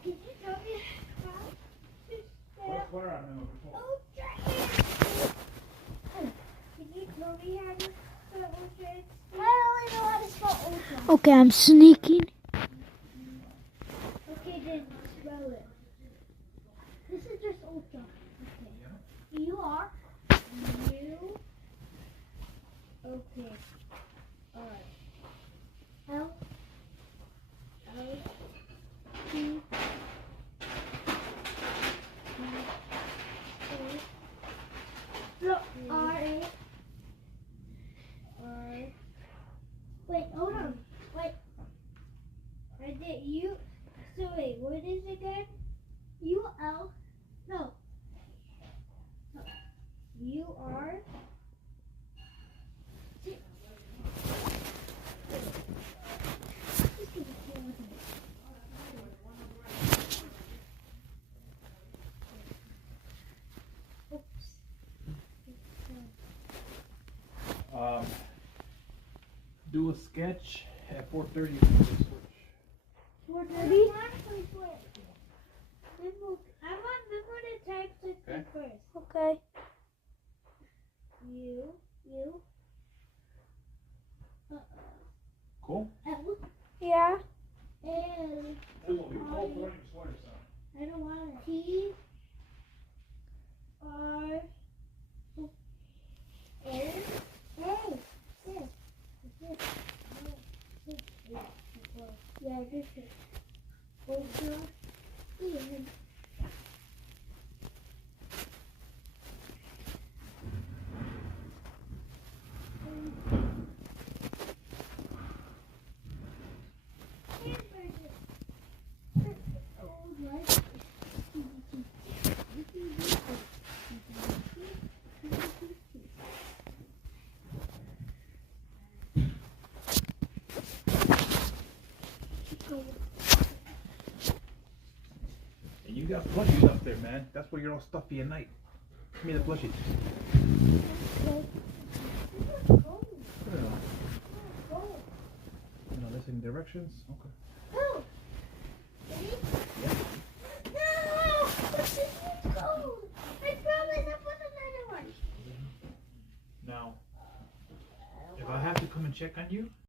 Can you tell me how to spell? Can you tell me how to spell ultra? I don't really know how to spell ultra. Okay, I'm sneaking. Okay, then spell it. This is just ultra. Okay. You are. You. Okay. Alright. L. L. T. R-A. Wait, hold on. Wait. I did you. So wait, what is it again? U-L. No. U-R. Do a sketch at 4:30. 4:30? I want Memo to type something first. Okay. You. Cool. L. Yeah. L. I don't want it. T. R. A. Yeah, this is ultra. And you got plushies up there, man. That's where you're all stuffy at night. Give me the plushies. You know, listening directions. Okay. Oh! Ready? Yeah. No! This is cold! I promise I'll put another one. Now, if I have to come and check on you,